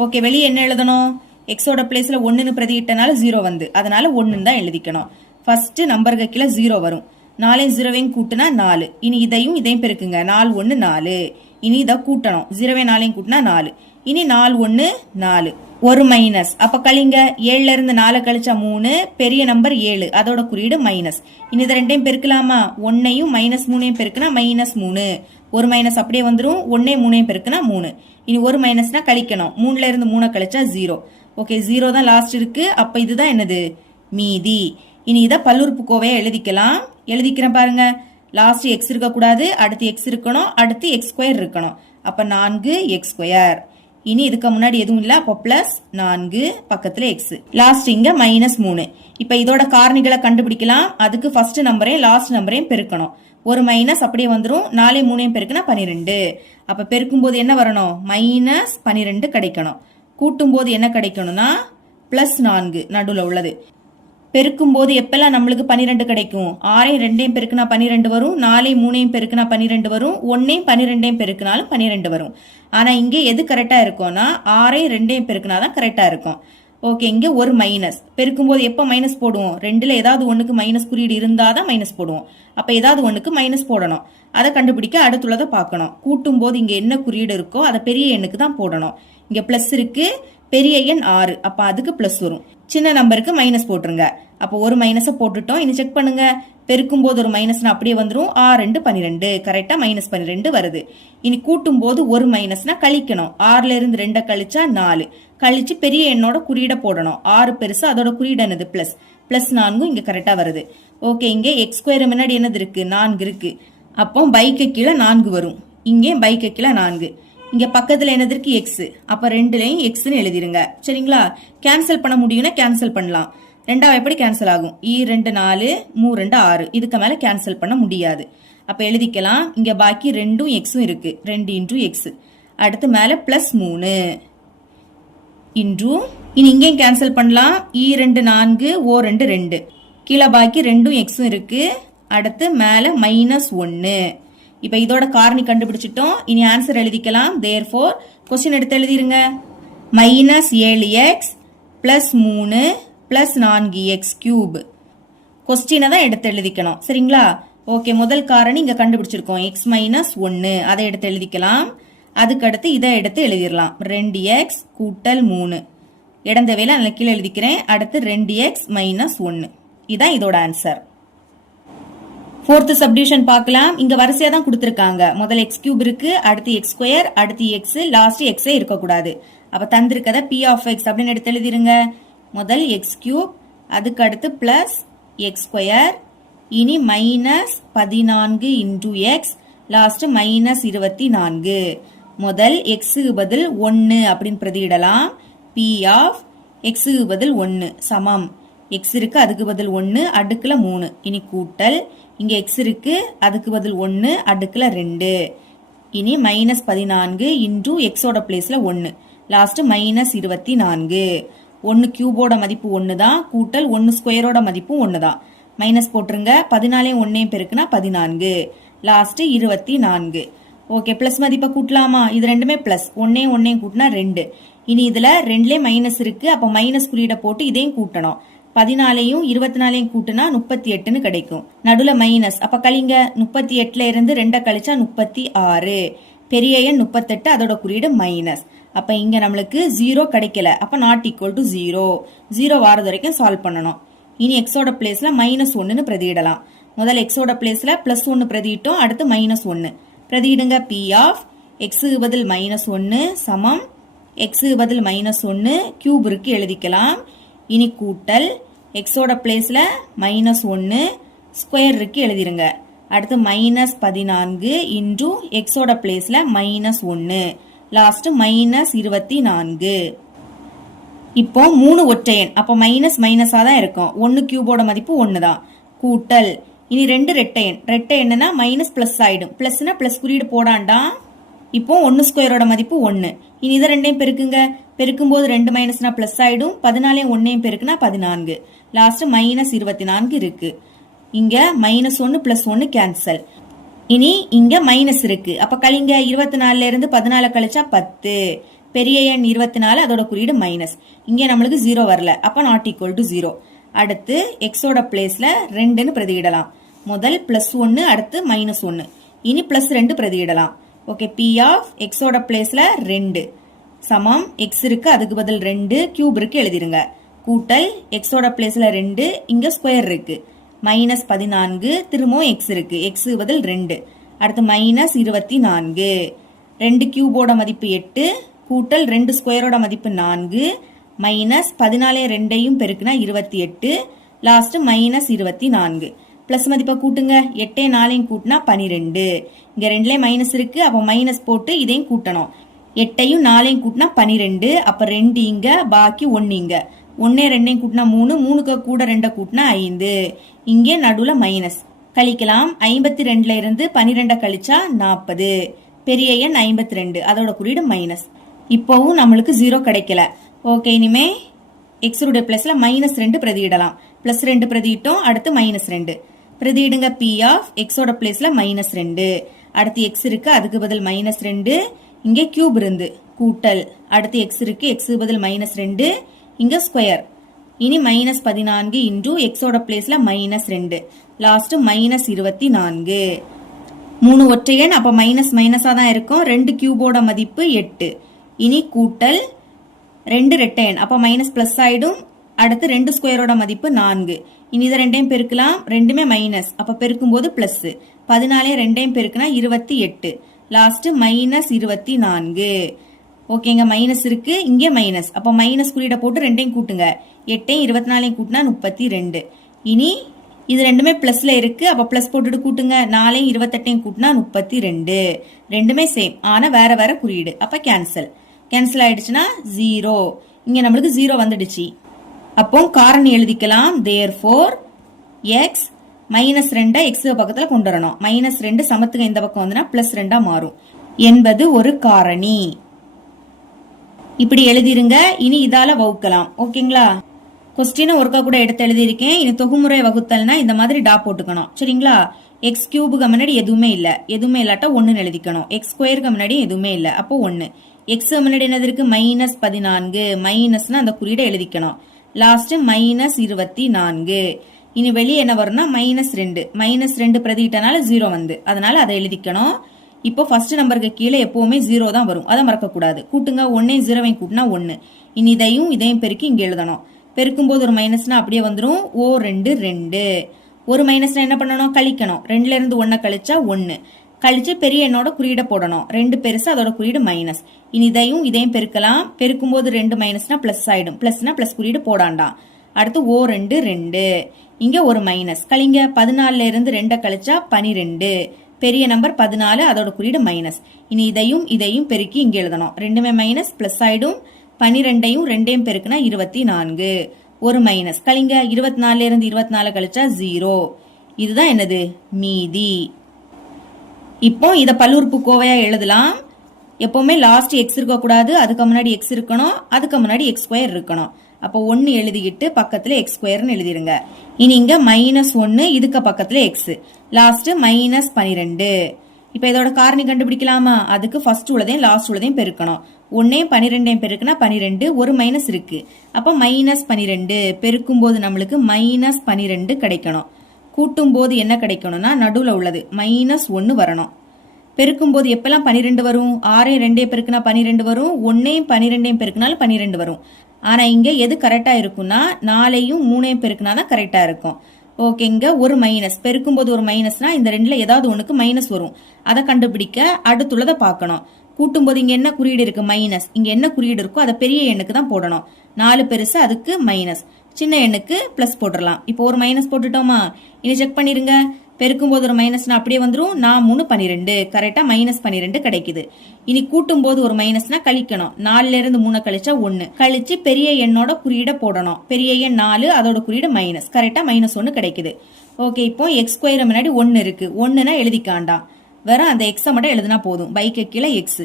ஓகே, வெளியே என்ன எழுதணும்? எக்ஸோட பிளேஸ்ல 1ன்னு பிரதியிட்டனால 0 வந்து, அதனால 1 தான் எழுதிக்கணும். ஃபர்ஸ்ட் நம்பருக்கு கீழே 0 வரும். 4 0 கூட்டினா 4. இனி இதையும் பெருக்குங்க. 4 1 4. இனி இதை கூட்டணும். 0 4 கூட்டினா 4. இனி 4 1 4. ஒரு மைனஸ். அப்ப கழிங்க. 7ல இருந்து 4 கழிச்சா 3. பெரிய நம்பர் 7, அதோட குறியீடு மைனஸ். இனி இதை ரெண்டையும் பெருக்கலாமா? 1ஐயும் -3ஐயும் பெருக்குனா -3. ஒரு மைனஸ் அப்படியே வந்துடும். 1 3ஐயும் பெருக்குனா 3. இனி ஒரு மைனஸ்னா கழிக்கணும். 3ல இருந்து 3 கழிச்சா 0. ஓகே, 0 தான் லாஸ்ட் இருக்கு. அப்ப இதுதான் என்னது? மீதி. இனி இதை பல்லுறுப்புக்கோவையா எழுதிக்கலாம். எழுதிக்கிறேன் பாருங்க. லாஸ்ட் எக்ஸ் இருக்கக்கூடாது, அடுத்து எக்ஸ் இருக்கணும், அடுத்து எக்ஸ் ஸ்கொயர் இருக்கணும். அப்ப 4x². இனி இதுக்கு முன்னாடி எதுவும் இல்ல, அப்ப +4 பக்கத்துல எக்ஸ், லாஸ்ட் இங்க -3. இப்ப இதோட காரணிகளை கண்டுபிடிக்கலாம். அதுக்கு ஃபர்ஸ்ட் நம்பரையும் லாஸ்ட் நம்பரையும் பெருக்கணும். ஒரு மைனஸ் அப்படியே வந்துடும். 4 3 பெருக்குனா 12. அப்ப பெருக்கும் போது என்ன வரணும்? -12 கிடைக்கணும். கூட்டும் போது என்ன கிடைக்கணும்னா +4 நடுவுல உள்ளது. பெருக்கும் போது எப்பெல்லாம் நம்மளுக்கு 12 கிடைக்கும்? 6 2 பெருக்குனா 12 வரும், 4 3 பெருக்குனா 12 வரும், 1 12 பெருக்குனாலும் 12 வரும். ஆனா இங்க எது கரெக்டா இருக்கும்னா 6 2 பெருக்குனாதான் கரெக்டா இருக்கும். ஓகே, இங்க ஒரு மைனஸ். பெருக்கும் போது எப்ப மைனஸ் போடுவோம்? 2ல ஏதாவது ஒண்ணுக்கு மைனஸ் குறியீடு இருந்தாதான் மைனஸ் போடுவோம். அப்ப ஏதாவது ஒண்ணுக்கு மைனஸ் போடணும். அதை கண்டுபிடிக்க அடுத்துள்ளதை பார்க்கணும். கூட்டும் போது இங்க என்ன குறியீடு இருக்கோ அதை பெரிய எண்ணுக்கு தான் போடணும். இங்க பிளஸ் இருக்கு, பெரிய எண் 6, அப்ப அதுக்கு பிளஸ் வரும். சின்ன நம்பருக்கு மைனஸ் போட்டுருங்க. அப்போ ஒரு மைனஸை போட்டுட்டோம். இனி செக் பண்ணுங்க. பெருக்கும் போது ஒரு மைனஸ் அப்படியே வந்துடும். 6 2 12, கரெக்டா -12 வருது. இனி கூட்டும் போது ஒரு மைனஸ்னா கழிக்கணும். 6ல இருந்து 2 கழிச்சா 4. கழிச்சு பெரிய எண்ணோட குறியீட போடணும். 6 பெருசு, அதோட குறியீடு என்னது? +4 இங்க கரெக்டா வருது. ஓகே, இங்க x² முன்னாடி என்னது இருக்கு? 4 இருக்கு. அப்போ பைக்கு கீழே 4 வரும். இங்கே பைக்கு கீழே 4. இங்க பக்கத்துல என்னது இருக்கு? எக்ஸ். அப்ப 2லயும் எக்ஸ்ன்னு எழுதிருங்க. சரிங்களா? கேன்சல் பண்ண முடியும்னா கேன்சல் பண்ணலாம். 2 எப்படி கேன்சல் ஆகும்? 2 4 3 2 6. இதுக்கு மேல கேன்சல் பண்ண முடியாது. அப்ப எழுதிக்கலாம். இங்க பாக்கி 2ம் எக்ஸும் இருக்கு. 2 × x. அடுத்து மேல +3 இன்டு. இனி இங்கேயும் கேன்சல் பண்ணலாம். 2 4 2 2. கீழே பாக்கி 2ம் எக்ஸும் இருக்கு. அடுத்து மேல -1. இப்ப இதோட காரணி கண்டுபிடிச்சிட்டோம். இனி ஆன்சர் எழுதிக்கலாம். therefore கொஸ்டின் எடுத்து எழுதிருங்க. -7x +3 +4x³ கொஸ்டினை தான் எடுத்து எழுதிக்கணும். சரிங்களா? ஓகே, முதல் காரணி இங்க கண்டுபிடிச்சிருக்கோம். x - 1 அதை எடுத்து எழுதிக்கலாம். அதுக்கு அடுத்து இதை எடுத்து எழுதிடலாம். 2x கூட்டல் 3 இடந்தவையில நான் கீழே எழுதிக்கிறேன். அடுத்து 2x - 1. இதான் இதோட ஆன்சர். 4th சப்டிவிஷன் பார்க்கலாம். இங்க வரிசையா தான் கொடுத்திருக்காங்க. முதல்ல x³ இருக்கு, அடுத்து x², அடுத்து x, லாஸ்ட் x இருக்கக்கூடாது. அப்ப தந்திருக்கத p of x அப்படின்னு எடுத்து எழுதிருங்க. முதல் x³, அதுக்கு அடுத்து +x², இனி -14 × x, லாஸ்ட் -24. முதல் x க்கு பதில் 1 அப்படின்னு பிரதியிடலாம். p of எக்ஸுக்கு பதில் 1 சமம் எக்ஸ் இருக்கு அதுக்கு பதில் 1 அடுக்குல 3 இனி கூட்டல் இங்க எக்ஸ் இருக்கு அதுக்கு பதில் 1 அடுக்குல 2 இனி -14 இன்டூ எக்ஸோட பிளேஸ்ல 1 லாஸ்ட் -24 1 கியூபோட மதிப்பு 1 தான் கூட்டல் 1 ஸ்கொயரோட மதிப்பு 1 தான் மைனஸ் போட்டுருங்க 14 1 பெருக்குனா 14 லாஸ்ட் 24 ஓகே பிளஸ் மதிப்பை கூட்டலாமா இது ரெண்டுமே பிளஸ் 1 1 கூட்டினா 2 இனி இதுல ரெண்டுலே மைனஸ் இருக்கு அப்ப மைனஸ் குறியீட போட்டு இதையும் கூட்டணும் 14ஐயும் 24ஐயும் கூட்டினா 38ன்னு கிடைக்கும் நடுல மைனஸ் அப்ப கழிங்க 38ல இருந்து 2 கழிச்சா 36 பெரிய எண் 38 அதோட குறியீடு மைனஸ் அப்ப இங்க நம்மளுக்கு 0 கிடைக்கல அப்ப நாட் ஈக்குவல் டு 0 வாரது வரைக்கும் சால்வ் பண்ணணும் இனி எக்ஸோட பிளேஸ்ல -1ன்னு பிரதியிடலாம் முதல் எக்ஸோட பிளேஸ்ல +1 பிரதியிட்டோம் அடுத்து -1 பிரதியிடுங்க p ஆஃப் எக்ஸுக்கு பதில் -1 சமம் எக்ஸுக்கு பதில் -1 கியூப் இருக்கு எழுதிக்கலாம் இனி கூட்டல் எக்ஸோட பிளேஸ்ல -1 ஸ்கொயர் இருக்கு எழுதிருங்க அடுத்து -14 இன்டூ எக்ஸோட பிளேஸ்ல -1 லாஸ்ட் -24 இப்போ 3 ஒற்றையன் அப்ப மைனஸ் மைனஸா தான் இருக்கும் 1 கியூபோட மதிப்பு 1 தான் கூட்டல் இனி 2 ரெட்டை எண்ணுனா மைனஸ் பிளஸ் ஆயிடும் பிளஸ்னா பிளஸ் குறியீடு போடாண்டா இப்போ 1 ஸ்கொயரோட மதிப்பு 1 இனி இதை ரெண்டையும் பெருக்குங்க பெருக்கும்போது 2 மைனஸ்னா பிளஸ் ஆயிடும் 14 1 பெருக்குனா 14 லாஸ்ட் -24 இருக்கு இங்க -1 +1 கேன்சல் இனி இங்க மைனஸ் இருக்கு அப்ப கழிங்க 24ல இருந்து 14 கழிச்சா 10 பெரிய எண் 24 அதோட குறியீடு மைனஸ் இங்க நம்மளுக்கு 0 வரல அப்ப நாட் ஈக்குவல் டு 0 அடுத்து எக்ஸோட பிளேஸ்ல 2ன்னு பிரதியிடலாம் முதல் +1 அடுத்து -1 இனி +2 பிரதியிடலாம் ஓகே p ஆஃப் எக்ஸோட பிளேஸ்ல 2 சமம் எக்ஸ் இருக்கு அதுக்கு பதில் 2 கியூப் இருக்கு எழுதிருங்க கூட்டல் எக்ஸோட பிளேஸ்ல 2 இங்க ஸ்கொயர் இருக்கு -14 திரும்பவும் எக்ஸ் இருக்கு எக்ஸுக்கு பதில் 2 அடுத்து -24 2 கியூபோட மதிப்பு 8 கூட்டல் 2 ஸ்கொயரோட மதிப்பு 4 -14 2ஐயும் பெருக்குனா 28 லாஸ்ட் -24 பிளஸ் மதிப்பை கூட்டுங்க 8 4ஐயும் கூட்டினா 12 இங்க ரெண்டுல மைனஸ் இருக்கு அப்ப மைனஸ் போட்டு இதையும் கூட்டணும் 8ஐயும் 4ஐயும் கூட்டினா 12 அப்ப 2 இங்க பாக்கி 1 இங்க 1 2ஐயும் கூட்டினா 3 3க்கு கூட 2 கூட்டினா 5 இங்கே நடுவுல மைனஸ் கழிக்கலாம் 52ல இருந்து 12 கழிச்சா 40 பெரிய எண் 52 அதோட குறியீடு மைனஸ் இப்போவும் நம்மளுக்கு 0 கிடைக்கல ஓகே இனிமே எக்ஸ் உடைய பிளஸ்ல -2 பிரதியிடலாம் +2 பிரதியிட்டோம் அடுத்து -2 பிரதியிடுங்க p ஆஃப் எக்ஸோட பிளேஸ்ல -2 அடுத்து எக்ஸ் இருக்கு அதுக்கு பதில் -2 இங்கே கியூப் இருந்து கூட்டல் அடுத்து எக்ஸ் இருக்கு எக்ஸுக்கு பதில் -2 இங்க ஸ்கொயர் இனி -14 இன்டூ எக்ஸோட பிளேஸ்ல -2 லாஸ்ட் -24 3 ஒற்றையன் அப்ப மைனஸ் மைனஸா தான் இருக்கும் 2 கியூபோட மதிப்பு 8 இனி கூட்டல் 2 ரெட்டையன் அப்ப மைனஸ் பிளஸ் ஆயிடும் அடுத்து 2 ஸ்கொயரோட மதிப்பு 4 இனி இதை ரெண்டையும் பெருக்கலாம் ரெண்டுமே மைனஸ் அப்ப பெருக்கும் போது பிளஸ் 14 ரெண்டையும் பெருக்குனா 28 லாஸ்ட் -24 ஓகேங்க மைனஸ் இருக்கு இங்கே மைனஸ் அப்ப மைனஸ் குறியீட போட்டு ரெண்டையும் கூட்டுங்க 8ஐயும் 24ஐயும் கூட்டினா 32 இனி இது ரெண்டுமே பிளஸ்ல இருக்கு அப்ப பிளஸ் போட்டுட்டு கூட்டுங்க 4ஐயும் 28ஐயும் கூட்டினா 32 ரெண்டுமே சேம் ஆனா வேற வேற குறியீடு அப்ப கேன்சல் ஆயிடுச்சுன்னா 0 இங்க நம்மளுக்கு 0 வந்துடுச்சு அப்போ காரணி எழுதிக்கலாம் therefore x -2 x பக்கத்துல கொண்டு வரணும் -2 சமத்துக்கு இந்த பக்கம் வந்துனா +2 மாறும் என்பது ஒரு காரணி இப்படி எழுதிருங்க இனி இதால வகுக்கலாம் ஓகேங்களா கொஸ்டின் ஒருக்கா கூட எடுத்து எழுதியிருக்கேன் இனி தொகுமுறை வகுத்தல்னா இந்த மாதிரி டா போட்டுக்கணும் சரிங்களா எக்ஸ் கியூபுக்கு முன்னாடி எதுவுமே இல்லாட்டா 1 எழுதிக்கணும் எக்ஸ் ஸ்கொயருக்கு முன்னாடி எதுவுமே இல்ல அப்போ 1 எக்ஸ் முன்னாடி என்னது இருக்கு -14 மைனஸ்னா அந்த குறியீடை எழுதிக்கணும் லாஸ்ட் -24 இனி வெளியே என்ன வரும்னா -2 பிரதியிட்டனால 0 வந்து அதனால அதை எழுதிக்கணும் இப்போ ஃபர்ஸ்ட் நம்பருக்கு கீழே எப்பவுமே 0 தான் வரும் அதை மறக்க கூடாது கூட்டுங்க 1 0 கூட்டினா 1 இனி இதையும் பெருக்கி இங்க எழுதணும் பெருக்கும் போது ஒரு மைனஸ்னா அப்படியே வந்துரும் ஓ 2 ஒரு மைனஸ்னா என்ன பண்ணணும் கழிக்கணும் 2ல இருந்து 1 கழிச்சா 1 கழிச்சு பெரிய எண்ணோட குறியீட போடணும் 2 பெருசு அதோட குறியீடு மைனஸ் இனி இதையும் பெருக்கலாம் பெருக்கும் போது 2 மைனஸ்னா பிளஸ் ஆயிடும் பிளஸ்னா பிளஸ் குறியீடு போடாண்டாம் அடுத்து ஓ 2 இங்க ஒரு மைனஸ் கழிங்க 14ல இருந்து 2 கழிச்சா 12 பெரிய நம்பர் 14 அதோட குறியீடு மைனஸ் இனி இதையும் பெருக்கி இங்க எழுதணும் ரெண்டுமே மைனஸ் பிளஸ் ஆயிடும் 12ஐயும் 2ஐயும் பெருக்குனா 24. ஒரு மைனஸ் கழிங்க. 24 இருந்து 24 கழிச்சா 0. இதுதான் என்னது? மீதி. இப்போ இத பல்லுறுப்புக்கோவையா எழுதலாம். எப்பவுமே லாஸ்ட் எக்ஸ் இருக்கக்கூடாது, அதுக்கு முன்னாடி எக்ஸ் இருக்கணும், அதுக்கு முன்னாடி எக்ஸ் ஸ்கொயர் இருக்கணும். அப்போ 1 எழுதிக்கிட்டு பக்கத்துல எக்ஸ் ஸ்கொயர்னு எழுதிருங்க. இனி இங்க -1, இதுக்கு பக்கத்துல எக்ஸ், லாஸ்ட் -12. இப்ப இதோட காரணி கண்டுபிடிக்கலாமா? அதுக்கு ஃபர்ஸ்ட் உள்ளதையும் லாஸ்ட் உள்ளதையும் பெருக்கணும். 1ஐயும் 12ஐயும் பெருக்குனா 12, ஒரு மைனஸ் இருக்கு. அப்ப -12 பெருக்கும் போது நம்மளுக்கு -12 கிடைக்கணும். கூட்டும் போது என்ன கிடைக்கணும்னா நடுவுல உள்ளது -1 வரணும். பெருக்கும் போது எப்பெல்லாம் 12 வரும்? 6ஐயும் 2ஐயும் பெருக்குனா 12 வரும், 1ஐயும் 12ஐயும் பெருக்குனாலும் 12 வரும். ஆனா இங்க எது கரெக்டா இருக்கும்னா 4ஐயும் 3ஐயும் பெருக்குனாதான் கரெக்டா இருக்கும். ஓகே, இங்க ஒரு மைனஸ், பெருக்கும் போது ஒரு மைனஸ்னா இந்த ரெண்டுல ஏதாவது ஒண்ணுக்கு மைனஸ் வரும். அதை கண்டுபிடிக்க அடுத்துள்ளதை பார்க்கணும். கூட்டும் போது இங்க என்ன குறியீடு இருக்கு? மைனஸ். இங்க என்ன குறியீடு இருக்கோ அதை பெரிய எண்ணுக்கு தான் போடணும். 4 பெருசு, அதுக்கு மைனஸ். சின்ன எண்ணுக்கு பிளஸ் போட்டுடலாம். இப்போ ஒரு மைனஸ் போட்டுட்டோமா? இனி செக் பண்ணிருங்க. பெருக்கும் போது ஒரு மைனஸ்னா அப்படியே வந்துரும். 4 3 12, கரெக்டா -12 கிடைக்குது. இனி கூட்டும் போது ஒரு மைனஸ்னா கழிக்கணும். 4ல இருந்து 3 கழிச்சா 1, கழிச்சு பெரிய எண்ணோட குறியீட போடணும். பெரிய எண் 4, அதோட குறியீடு மைனஸ், கரெக்டா -1 கிடைக்குது. ஓகே, இப்போ எக்ஸ் ஸ்கொயர் முன்னாடி 1 இருக்கு. 1னா எழுதிக்காண்டாம், வெறும் அந்த எக்ஸை மட்டும் எழுதினா போதும். பைக்கு கீழே எக்ஸ்,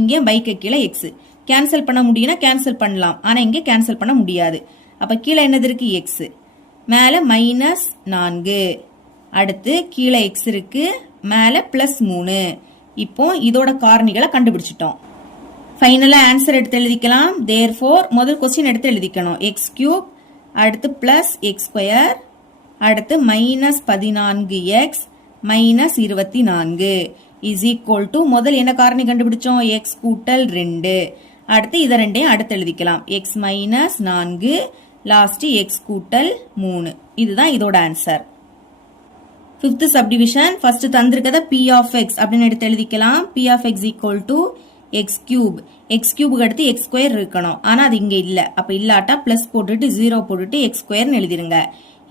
இங்கே பைக்கு கீழே எக்ஸ். கேன்சல் பண்ண முடியும்னா கேன்சல் பண்ணலாம், ஆனா இங்கே கேன்சல் பண்ண முடியாது. அப்ப கீழே என்னது இருக்கு? எக்ஸ். மேல -4, அடுத்து கீழே எக்ஸ் இருக்கு, மேல +3. இப்போ இதோட காரணிகளை கண்டுபிடிச்சிட்டோம். ஃபைனலா ஆன்சர் எடுத்து எழுதிக்கலாம். therefore முதல் கொஸ்டின் எடுத்து எழுதிக்கணும். x3, அடுத்து +x², அடுத்து -14x -24 is equal to முதல் என்ன காரணி கண்டுபிடிச்சோம்? x கூட்டல் 2. அடுத்து இத ரெண்டையும் அடுத்து எழுதிக்கலாம். x -4 லாஸ்ட் x கூட்டல் 3. இதுதான் இதோட answer. 5th subdivision first தந்திருக்கத p of x அப்படின்னு எடுத்து எழுதிக்கலாம். p of x equal to x3. x3 அடுத்து x² இருக்கணும், ஆனா அது இங்க இல்ல. அப்ப இல்லாட்டா பிளஸ் போட்டுட்டு 0 போட்டுட்டு x² எழுதிருங்க.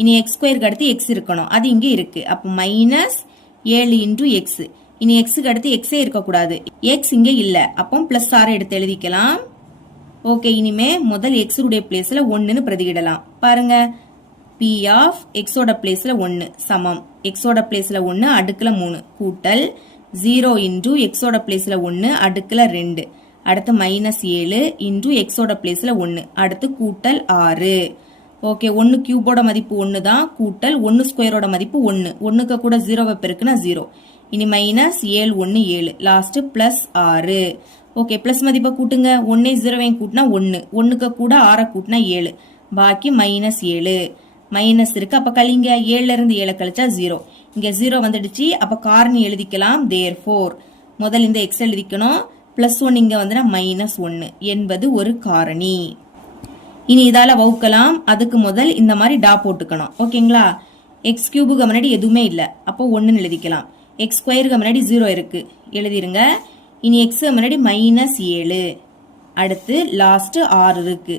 இனி x² அடுத்து x இருக்கணும், அது இங்க இருக்கு. அப்ப -7 into x. இனி x அடுத்து x இருக்கக்கூடாது, x இங்க இல்ல. அப்போ +6 எடுத்து எழுதிக்கலாம். ஓகே, இனிமே முதல் x உடைய பிளேஸ்ல 1ன்னு பிரதியிடலாம். பாருங்க, p of x ஓட பிளேஸ்ல 1 சமம் x ஓட பிளேஸ்ல 1 அடுக்குல 3 கூட்டல் 0 into x ஓட பிளேஸ்ல 1 அடுக்குல 2, அடுத்து -7 into x ஓட பிளேஸ்ல 1, அடுத்து கூட்டல் 6. ஓகே, 1 கியூபோட மதிப்பு 1 தான், கூட்டல் 1 ஸ்கொயரோட மதிப்பு 1, 1க்கு கூட 0 பெருக்குனா 0. இனி -7 1 7, லாஸ்ட் +6. ஓகே, பிளஸ் மதிப்பை கூட்டுங்க. 1 0 கூட்டினா 1, 1க்கு கூட 6 கூட்டினா 7, பாக்கி -7. மைனஸ் இருக்கு, அப்ப கழிங்க. 7ல இருந்து 7 கழிச்சா 0. இங்க 0 வந்துடுச்சு, அப்ப காரணி எழுதிக்கலாம். therefore முதல் இந்த x எழுதிக்கணும். +1 இங்க வந்து -1 என்பது ஒரு காரணி. இனி இதால வகுக்கலாம். அதுக்கு முதல் இந்த மாதிரி டா போட்டுக்கணும். ஓகேங்களா? x3 முன்னாடி எதுவுமே இல்ல, அப்போ 1 எழுதிக்கலாம். x² முன்னாடி 0 இருக்கு, எழுதிருங்க. இனி x முன்னாடி -7, அடுத்து லாஸ்ட் 6 இருக்கு.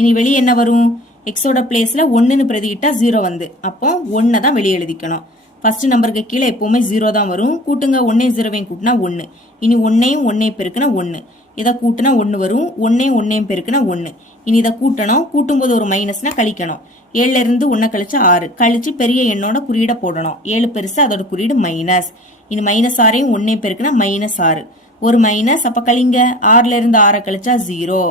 இனி வெளியே என்ன வரும்? x ஓட பிளேஸ்ல 1ன்னு பிரதியிட்டா 0 வந்து, அப்போ 1 தான் வெளியே எழுதிக்கணும். ஃபர்ஸ்ட் நம்பருக்கு கீழே எப்பவுமே 0 தான் வரும். கூட்டுங்க. 1 0 கூட்டினா 1. இனி 1ஐயும் 1 பெருக்குனா 1, இதை கூட்டினா 1 வரும். 1 1 பெருக்குனா 1. இனி இதை கூட்டணும். கூட்டும் போது ஒரு மைனஸ்னா கழிக்கணும். 7ல இருந்து 1 கழிச்சா 6, கழிச்சு பெரிய எண்ணோட குறியீட போடணும். 7 பெருசு, அதோட குறியீடு மைனஸ். இனி -6ஐயும் 1 பெருக்குனா -6, ஒரு மைனஸ். அப்ப கழிங்க. 6ல இருந்து 6 கழிச்சா 0,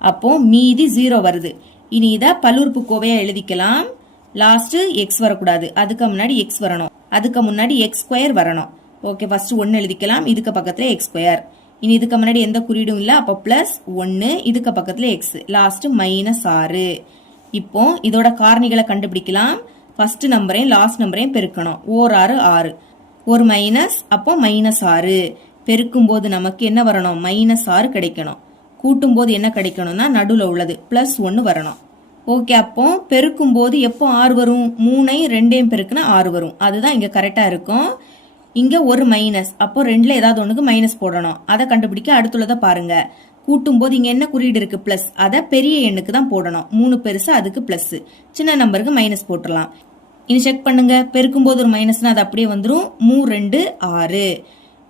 அப்போ மீதி 0 வருது. இனி இத பல்லுறுப்புக்கோவையா எழுதிக்கலாம். லாஸ்ட் x வரக்கூடாது, அதுக்கு முன்னாடி x வரணும், அதுக்கு முன்னாடி x² வரணும். ஓகே, ஃபர்ஸ்ட் 1 எழுதிக்கலாம். இதுக்கு பக்கத்துல x². இனி இதுக்கு முன்னாடி எந்த குறியீடும் இல்ல, அப்ப +1, இதுக்கு பக்கத்துல x, லாஸ்ட் -6. இப்போ இதோட காரணிகளை கண்டுபிடிக்கலாம். ஃபர்ஸ்ட் நம்பரையும் லாஸ்ட் நம்பரையும் பெருக்கணும். 6 6, ஒரு மைனஸ், அப்போ -6. பெருக்கும் போது நமக்கு என்ன வரணும்? -6 கிடைக்கணும். கூட்டும் போது என்ன கிடைக்கணும்னா நடுவுல உள்ளது +1 வரணும். ஓகே, அப்போ பெருக்கும் போது எப்போ 6 வரும்? 3ஐயும் 2ஐயும் பெருக்குனா 6 வரும். அதுதான் இங்க கரெக்டா இருக்கும். இங்க ஒரு மைனஸ், அப்போ 2ல ஏதாவது ஒண்ணுக்கு மைனஸ் போடணும். அதை கண்டுபிடிக்க அடுத்துள்ளதை பாருங்க. கூட்டும் போது இங்க என்ன குறியீடு இருக்கு? பிளஸ். அதை பெரிய எண்ணுக்கு தான் போடணும். 3 பெருசு, அதுக்கு பிளஸ். சின்ன நம்பருக்கு மைனஸ் போட்டுடலாம். இனி செக் பண்ணுங்க. பெருக்கும் போது ஒரு மைனஸ்னா அது அப்படியே வந்துடும். 3 2 6,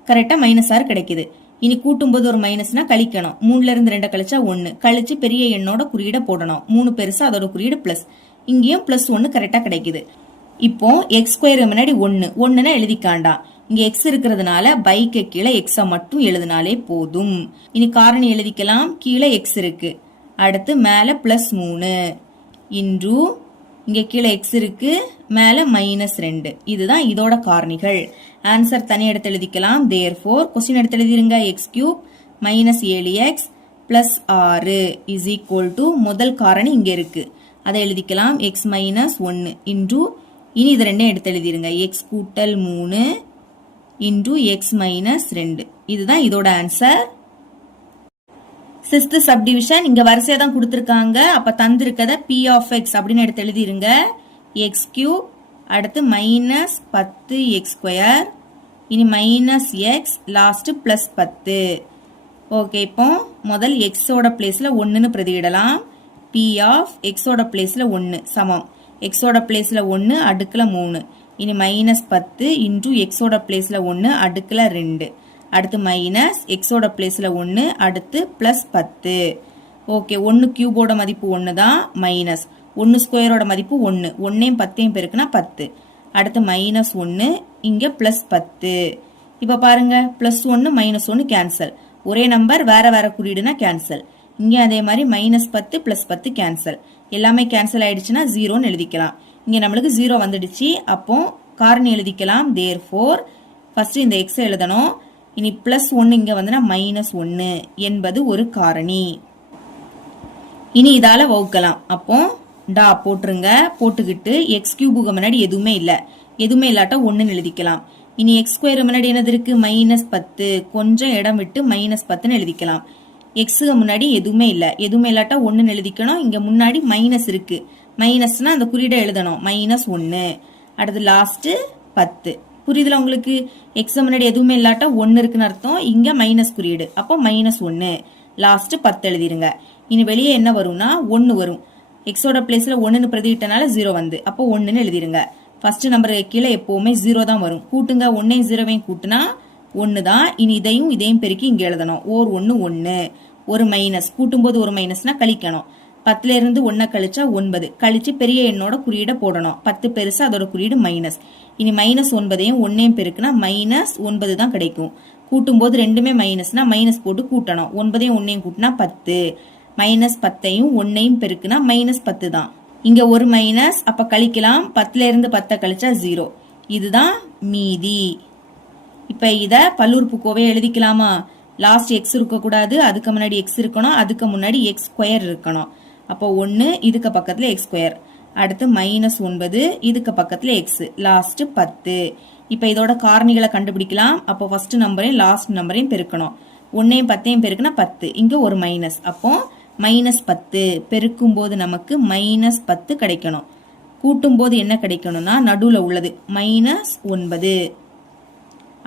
கரெக்டா -6 கிடைக்குது. இனி கூட்டும்போது ஒரு மைனஸ்னா கழிக்கணும். 3ல இருந்து 2 கழிச்சா 1. கழிச்சு பெரிய எண்ணோட குறியீட போடணும். 3 பெருசா அதோட குறியீடு பிளஸ். இங்கேயும் பிளஸ் 1 கரெக்டா கிடைக்குது. இப்போ எக்ஸ் ஸ்கொயர் முன்னாடி 1னா எழுதிக்காண்டாம். இங்க எக்ஸ் இருக்கிறதுனால பைக்கு கீழே எக்ஸ மட்டும் எழுதினாலே போதும். இனி காரணி எழுதிக்கலாம். கீழே எக்ஸ் இருக்கு. அடுத்து மேல +3 இன்டு இங்க கீழே எக்ஸ் இருக்கு, மேல -2. இதுதான் இதோட காரணிகள். ஆன்சர் தனி எடுத்து எழுதிக்கலாம். therefore क्वेश्चन எடுத்து எழுதிருங்க. x³ -7x + 6 is equal to முதல் காரணி இங்க இருக்கு. அதை எழுதிக்கலாம். x - 1 இன்டு இனி இது ரெண்டையும் எடுத்து எழுதிருங்க. x கூட்டல் 3 இன்டு x - 2. இதுதான் இதோட ஆன்சர். 6th சப்டிவிஷன் இங்க வரிசையா தான் கொடுத்திருக்காங்க. அப்ப தந்திருக்கத p of x அப்படின்னு எடுத்து எழுதிருங்க. x³ அடுத்து -10x², இனி -x லாஸ்ட் +10. ஓகே, இப்போ முதல் x ஓட பிளேஸ்ல 1ன்னு பிரதியிடலாம். p of x ஓட பிளேஸ்ல 1 சமம் x ஓட பிளேஸ்ல 1 அடுக்குல 3. இனி -10 இன்டு x ஓட பிளேஸ்ல 1 அடுக்குல 2. அடுத்து மைனஸ் எக்ஸோட பிளேஸ்ல 1 அடுத்து +10. ஓகே, 1 கியூபோட மதிப்பு 1 தான். மைனஸ் 1 ஸ்கொயரோட மதிப்பு 1. 1ஐயும் 10ஐயும் பெருக்குனா 10. அடுத்து -1 இங்க +10. இப்ப பாருங்க +1 -1 கேன்சல். ஒரே நம்பர் வேற வேற குறியீடுனா கேன்சல். இங்க அதே மாதிரி -10 +10 கேன்சல். எல்லாமே கேன்சல் ஆயிடுச்சுன்னா 0ன்னு எழுதிக்கலாம். இங்க நம்மளுக்கு 0 வந்துடுச்சு. அப்போ காரணி எழுதிக்கலாம். therefore ஃபர்ஸ்ட் இந்த x எழுதணும். இனி +1 இங்க வந்துனா -1 என்பது ஒரு காரணி. இனி இதால வகுக்கலாம். அப்போ டா போட்டுருங்க. போட்டுக்கிட்டு x³ முன்னாடி எதுவுமே இல்ல. எதுவுமே இல்லாட்டா 1ன்னு எழுதிக்கலாம். இனி x² முன்னாடி என்னது இருக்கு? -10. கொஞ்சம் இடம் விட்டு -10ன்னு எழுதிக்கலாம். x முன்னாடி எதுவுமே இல்ல. எதுவுமே இல்லாட்டா 1ன்னு எழுதிக்கணும். இங்க முன்னாடி மைனஸ் இருக்கு. மைனஸ்னா அந்த குறியீடை எழுதணும். -1. அடுத்து லாஸ்ட் 10. புரியுதுல உங்களுக்கு? எக்ஸ் முன்னாடி எதுவுமே இல்லாட்டா 1 இருக்குன்னு அர்த்தம். இங்க மைனஸ் குறியீடு. அப்போ -1 லாஸ்ட் 10 எழுதிருங்க. இனி வெளியே என்ன வரும்னா 1 வரும். எக்ஸோட பிளேஸ்ல 1ன்னு பிரதியிட்டனால 0 வந்து. அப்போ 1ன்னு எழுதிருங்க. ஃபர்ஸ்ட் நம்பர் கீழே எப்பவுமே 0 தான் வரும். கூட்டுங்க. 1ஐயும் 0ஐயும் கூட்டுனா 1 தான். இனி இதையும் பெருக்கி இங்க எழுதணும். ஓர் 1 1. ஒரு மைனஸ் கூட்டும்போது ஒரு மைனஸ்னா கழிக்கணும். 10ல இருந்து 1 கழிச்சா 9. கழிச்சு பெரிய எண்ணோட குறியீட போடணும். 10 பெருசா அதோட குறியீடு மைனஸ். இனி -9ஐயும் 1ஐயும் பெருக்குனா -9 தான் கிடைக்கும். கூட்டும்போது ரெண்டுமே மைனஸ்னா மைனஸ் போட்டு கூட்டணும். 9ஐயும் 1ஐயும் கூட்டினா 10. -10ஐயும் 1ஐயும் பெருக்குனா -10 தான். இங்க ஒரு மைனஸ், அப்ப கழிக்கலாம். 10ல இருந்து 10 கழிச்சா 0. இதுதான் மீதி. இப்ப இத பல்லுறுப்புக்கோவை எழுதிக்கலாமா? லாஸ்ட் x இருக்க கூடாது, அதுக்கு முன்னாடி x இருக்கணும், அதுக்கு முன்னாடி x² இருக்கணும். அப்போ 1 இதுக்கு பக்கத்துல x², அடுத்து -9 இதுக்கு பக்கத்துல x, லாஸ்ட் 10. இப்ப இதோட காரணிகளை கண்டுபிடிக்கலாம். அப்போ ஃபர்ஸ்ட் நம்பரையும் லாஸ்ட் நம்பரையும் பெருக்கணும். 1ஐயும் 10ஐயும் பெருக்குனா 10. இங்க ஒரு மைனஸ். அப்போ -10 பெருக்கும் போது நமக்கு -10 கிடைக்கணும். கூட்டும் போது என்ன கிடைக்கணும்னா நடுவுல உள்ளது -9.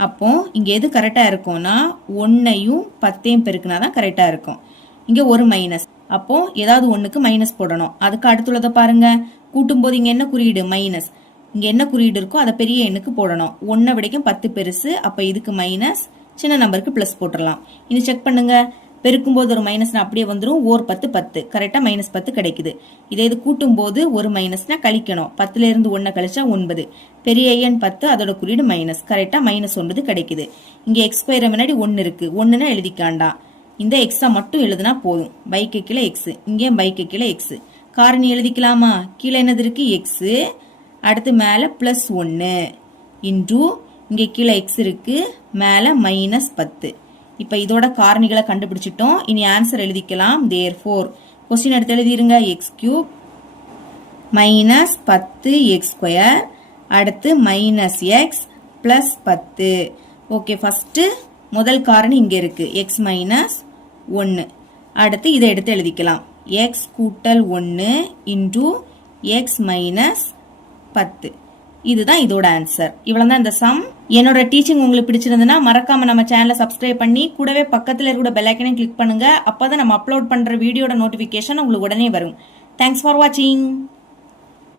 அப்போ இங்க எது கரெக்டா இருக்கும்னா 1ஐயும் 10ஐயும் பெருக்குனாதான் கரெக்டா இருக்கும். இங்க ஒரு மைனஸ். அப்போ ஏதாவது ஒண்ணுக்கு மைனஸ் போடணும். அதுக்கு அடுத்துள்ளத பாருங்க. கூட்டும் போது இங்க என்ன குறியீடு? மைனஸ். இங்க என்ன குறியீடு இருக்கோ அதை பெரிய எண்ணுக்கு போடணும். 1 விடைக்கும் 10 பெருசு. அப்ப இதுக்கு மைனஸ், சின்ன நம்பருக்கு பிளஸ் போட்டுடலாம். இனி செக் பண்ணுங்க. பெருக்கும் போது ஒரு மைனஸ்னா அப்படியே வந்துடும். ஓர் 10 10. கரெக்டா -10 கிடைக்குது. இதே இது கூட்டும் போது ஒரு மைனஸ்னா கழிக்கணும். 10ல இருந்து 1 கழிச்சா 9. பெரிய எண் 10, அதோட குறியீடு மைனஸ். கரெக்டா -9 கிடைக்குது. இங்க x² முன்னாடி 1 இருக்கு. 1ன்னு எழுதிக்காண்டா. இந்த எக்ஸா மட்டும் எழுதுனா போதும். பைக்கு கீழே எக்ஸ், இங்கே பைக்கு கீழே எக்ஸ். காரணி எழுதிக்கலாமா? கீழே என்னது இருக்கு? எக்ஸ். அடுத்து மேல +1 இன்டு இங்க கீழே எக்ஸ் இருக்கு, மேல -10. இப்ப இதோட காரணிகளை கண்டுபிடிச்சிட்டோம். இனி ஆன்சர் எழுதிக்கலாம். therefore क्वेश्चन எடுத்து எழுதிருங்க. x³ -10x², அடுத்து -x +10. ஓகே, ஃபர்ஸ்ட் முதல் காரணி இங்க இருக்கு, x -1. அடுத்து இதை எடுத்து எழுதிக்கலாம். x கூட்டல் 1 இன்டு x -10. இதுதான் இதோட ஆன்சர். இவ்வளவுதான் இந்த சம். என்னோட டீச்சிங் உங்களுக்கு பிடிச்சிருந்ததுன்னா மறக்காம நம்ம சேனலை சப்ஸ்கிரைப் பண்ணி கூடவே பக்கத்துல இருக்கிற பெல் ஐக்கனையும் கிளிக் பண்ணுங்க. அப்பதான் நம்ம அப்லோட் பண்ற வீடியோட நோட்டிபிகேஷன் உங்களுக்கு உடனே வரும். தேங்க்ஸ் ஃபார் வாட்சிங்.